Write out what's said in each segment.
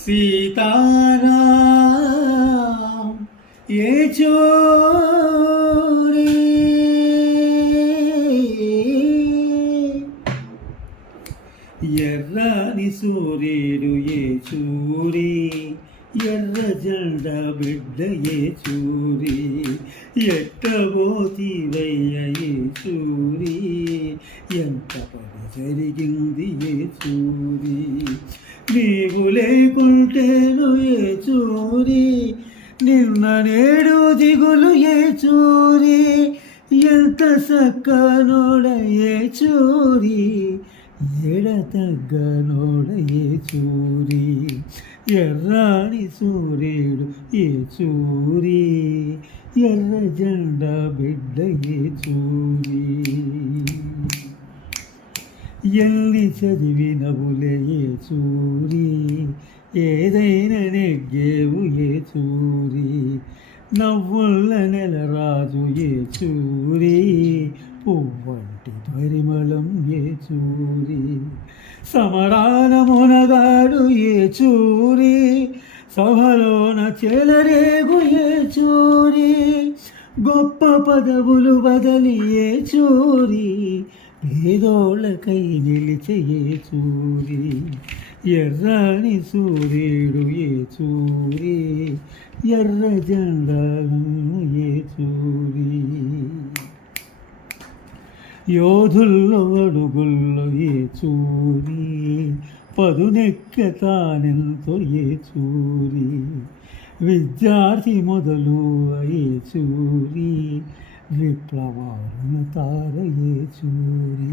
സീതാരാം യേശോരേ ఎర్రని సూర్యుడు ఏ చూరి ఎర్ర జండ బిడ్డ ఏ చూరి ఎట్టబోతివయ్య ఏ చూరి ఎంత పని జరిగింది ఏ చూరి నీవు లేకుంటేను ఏ చూరి? నిన్న నేడు దిగులు ఏ చూరి? ఎంత సక్కనోడ ఏ చూరి? ఎడ తగ్గనోడ ఏ చూరి? ఎర్రాని సూర్యుడు ఏ చూరి? ఎర్ర జెండ బిడ్డ ఏ చూరి? ఎల్లి చదివినవులే ఏ చూరి? ఏదైనా నెగ్గేవు ఏ చూరి? నవ్వుల నెల రాజు ఏ చూరి? పువ్వంటి పరిమళం ఏ చూరి? సమరానమునగాడు ఏ చూరి? సభలోన చెలరేగు ఏ చూరి? గొప్ప పదవులు బదలి ఏ చూరి? పేదోళ్ళకై నిలిచే చూరి ఎర్రని సూర్యుడు ఏ చూరి ఎర్ర జెండాను ఏ చూరి. యోధుల్లో అడుగుల్లో ఏ చూరి పదునెక్క తానెంతో ఏ చూరి విద్యార్థి మొదలు అయ్యే చూరి విప్లవారుణ తారయే చూరి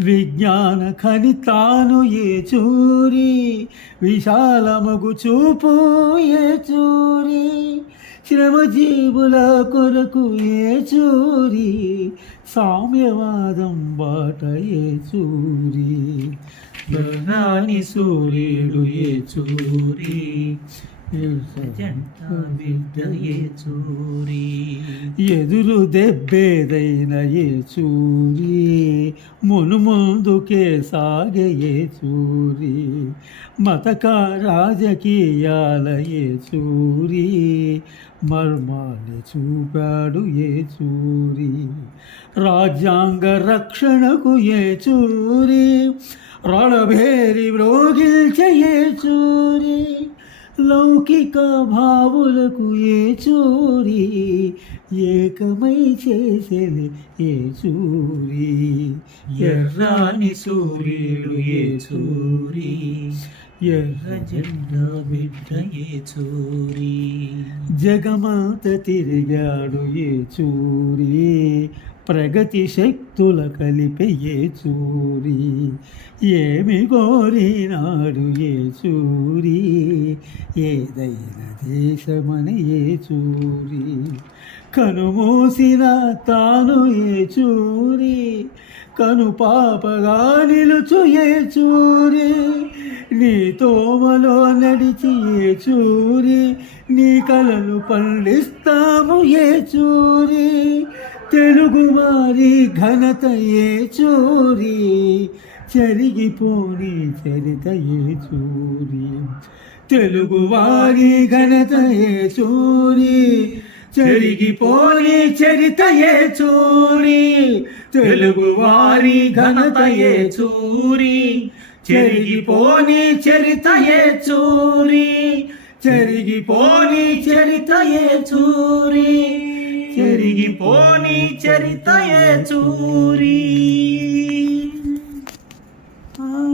విజ్ఞాన ఖనితాను ఏ చూరి విశాలమగు చూపు ఏ చూరి శ్రమజీవుల కొరకు ఏ చూరి సామ్యవాదం బాట ఏ చూరి సూర్యుడు ఏ చూరి ఎదురు దెబ్బేదైన ఏ చూరి మును ముందుకే సాగే ఏ చూరి మతక రాజకీయాల ఏ చూరి మర్మాలు చూపాడు ఏ చూరి రాజ్యాంగ రక్షణకు ఏ చూరి రణభేరి మ్రోగిల్చే చూరి లౌకిక భావులకు ఏ చూరి? ఏకమై చేసేది ఏ చూరి? ఎర్రాని సూర్యుడు ఏ చూరి? ఎర్ర జెండా బిడ్డ ఏ చూరి? జగమాత తిరిగాడు ఏ చూరి? ప్రగతి శక్తుల కలిపే ఏ చూరి ఏమి కోరినాడు ఏ చూరి ఏదైనా దేశమని ఏ చూరి కనుమూసిన తాను ఏ చూరి కను పాపగా నిలుచు ఏ చూరి నీ తోమలో నడిచి ఏ చూరి నీ కలలు పండిస్తాము ఏ చూరి తెలుగువారి ఘనత ఏ చూరి. చెరిగిపోని చరిత ఏ చూరి. తెలుగువారి ఘనత ఏ చూరి. చెరిగిపోని చరిత ఏ చూరి. తెలుగువారి ఘనత ఏ చూరి. చెరిగిపోని చరిత ఏ చూరి. చెరిగిపోని చరిత ఏ చూరి. మునిగిపోని చరితయే చూరీ